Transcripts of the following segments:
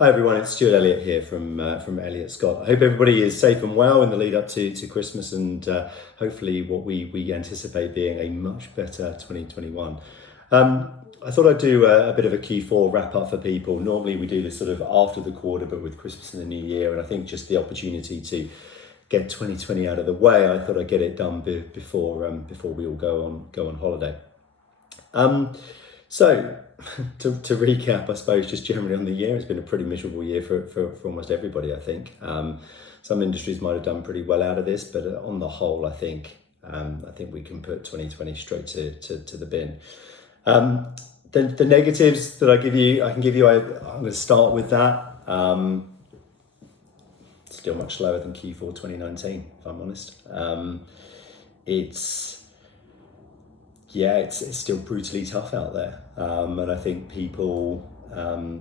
Hi everyone, it's Stuart Elliott here from Elliott Scott. I hope everybody is safe and well in the lead up to Christmas and hopefully what we anticipate being a much better 2021. I thought I'd do a bit of a Q4 wrap up for people. Normally we do this sort of after the quarter, but with Christmas and the New Year, and I think just the opportunity to get 2020 out of the way, I thought I'd get it done before we all go on holiday. So, to recap, I suppose just generally on the year, it's been a pretty miserable year for almost everybody, I think. Some industries might have done pretty well out of this, but on the whole, I think we can put 2020 straight to the bin. The negatives that I can give you, I'm going to start with that. Still much slower than Q4 2019, if I'm honest. It's still brutally tough out there, and I think people know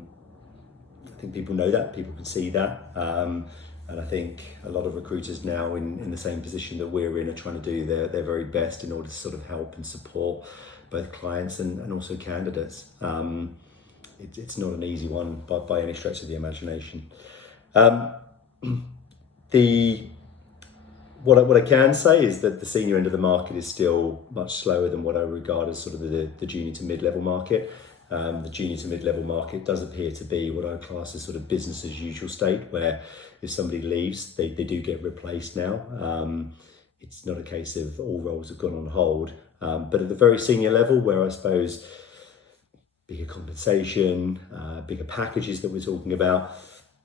that, people can see that, and I think a lot of recruiters now in the same position that we're in are trying to do their very best in order to sort of help and support both clients and also candidates. It's not an easy one by any stretch of the imagination. What I can say is that the senior end of the market is still much slower than what I regard as sort of the junior to mid-level market. The junior to mid-level market does appear to be what I class as sort of business as usual state, where if somebody leaves, they do get replaced now. It's not a case of all roles have gone on hold. But at the very senior level, where I suppose bigger compensation, bigger packages that we're talking about,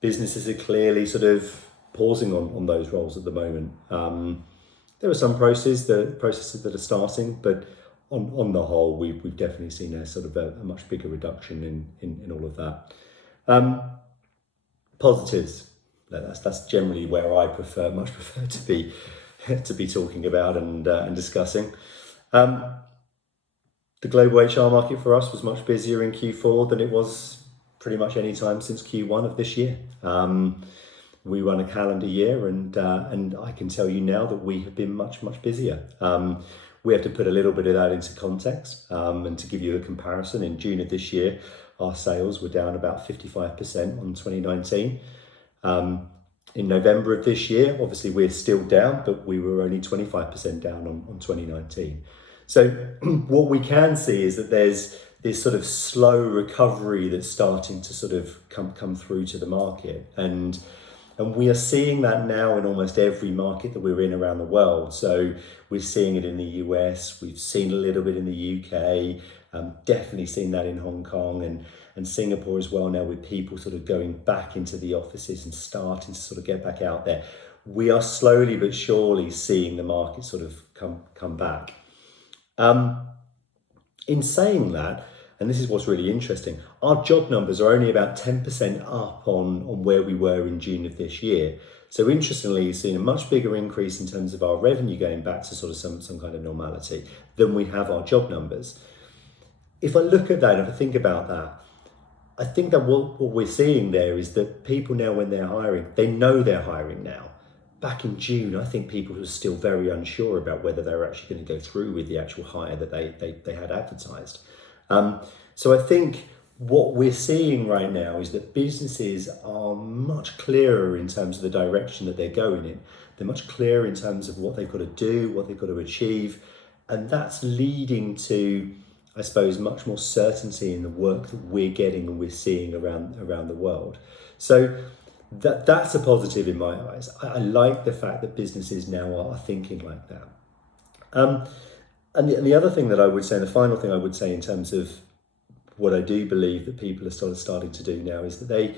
businesses are clearly sort of pausing on those roles at the moment. There are some processes that are starting, but on the whole, we've definitely seen a sort of a much bigger reduction in all of that. Positives. That's generally where I much prefer to be talking about and discussing. The global HR market for us was much busier in Q4 than it was pretty much any time since Q1 of this year. We run a calendar year, and I can tell you now that we have been much busier. We have to put a little bit of that into context, and to give you a comparison, in June of this year, our sales were down about 55% on 2019. In November of this year, obviously we're still down, but we were only 25% down on 2019. So what we can see is that there's this sort of slow recovery that's starting to sort of come through to the market, and we are seeing that now in almost every market that we're in around the world. So we're seeing it in the US, we've seen a little bit in the UK, definitely seen that in Hong Kong and Singapore as well now, with people sort of going back into the offices and starting to sort of get back out there. We are slowly but surely seeing the market sort of come back. In saying that, and this is what's really interesting, our job numbers are only about 10% up on where we were in June of this year. So interestingly, you've seen a much bigger increase in terms of our revenue going back to sort of some kind of normality than we have our job numbers. If I look at that, if I think about that, I think that what we're seeing there is that people now, when they're hiring, they know they're hiring now. Back in June, I think people were still very unsure about whether they were actually going to go through with the actual hire that they had advertised. So I think what we're seeing right now is that businesses are much clearer in terms of the direction that they're going in. They're much clearer in terms of what they've got to do, what they've got to achieve, and that's leading to, I suppose, much more certainty in the work that we're getting and we're seeing around the world. So that's a positive in my eyes. I like the fact that businesses now are thinking like that. And the other thing that I would say, and the final thing I would say in terms of what I do believe that people are sort of starting to do now, is that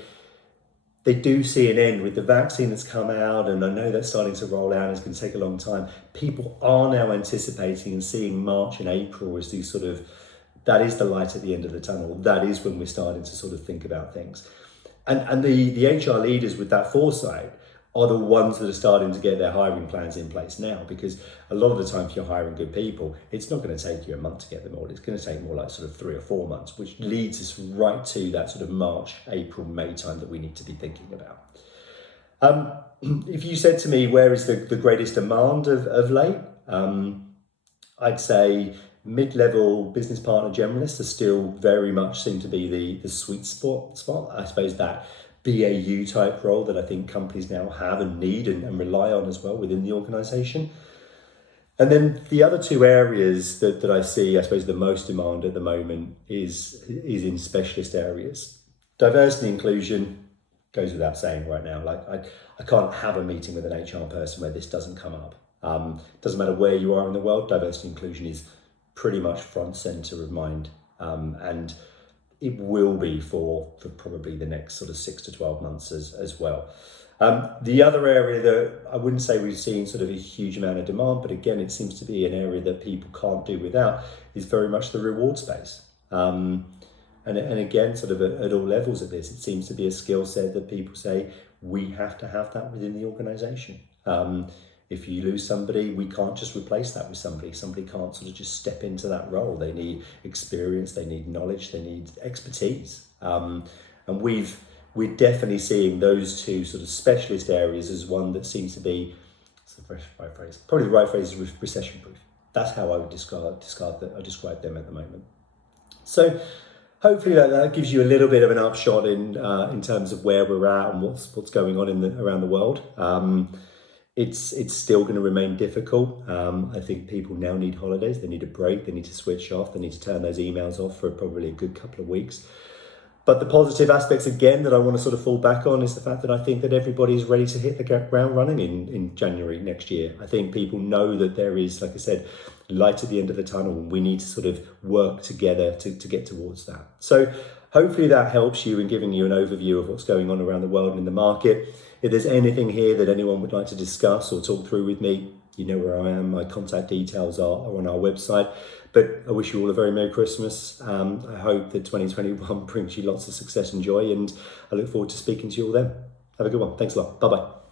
they do see an end with the vaccine that's come out, and I know that's starting to roll out and it's going to take a long time. People are now anticipating and seeing March and April as these sort of, that is the light at the end of the tunnel. That is when we're starting to sort of think about things. And the HR leaders with that foresight are the ones that are starting to get their hiring plans in place now, because a lot of the time, if you're hiring good people, it's not going to take you a month to get them all. It's going to take more like sort of 3 or 4 months, which leads us right to that sort of March, April, May time that we need to be thinking about. If you said to me, where is the greatest demand of late? I'd say mid-level business partner generalists are still very much seem to be the sweet spot. I suppose that BAU type role that I think companies now have and need and rely on as well within the organisation. And then the other two areas that I see, I suppose, the most demand at the moment is in specialist areas. Diversity and inclusion goes without saying right now. Like I can't have a meeting with an HR person where this doesn't come up. Doesn't matter where you are in the world, diversity and inclusion is pretty much front centre of mind. And it will be for probably the next sort of 6 to 12 months as well. The other area that I wouldn't say we've seen sort of a huge amount of demand, but again, it seems to be an area that people can't do without, is very much the reward space. And again, sort of at all levels of this, it seems to be a skill set that people say, we have to have that within the organisation. If you lose somebody, we can't just replace that with somebody. Somebody can't sort of just step into that role. They need experience, they need knowledge, they need expertise. And we're definitely seeing those two sort of specialist areas as one that seems to be, probably the right phrase is recession proof. That's how I would describe them at the moment. So hopefully that gives you a little bit of an upshot in terms of where we're at and what's going on around the world. It's still going to remain difficult. I think people now need holidays. They need a break. They need to switch off. They need to turn those emails off for probably a good couple of weeks. But the positive aspects, again, that I want to sort of fall back on is the fact that I think that everybody is ready to hit the ground running in January next year. I think people know that there is, like I said, light at the end of the tunnel, and we need to sort of work together to get towards that. So hopefully that helps you in giving you an overview of what's going on around the world and in the market. If there's anything here that anyone would like to discuss or talk through with me, you know where I am. My contact details are on our website. But I wish you all a very Merry Christmas. I hope that 2021 brings you lots of success and joy, and I look forward to speaking to you all then. Have a good one. Thanks a lot. Bye-bye.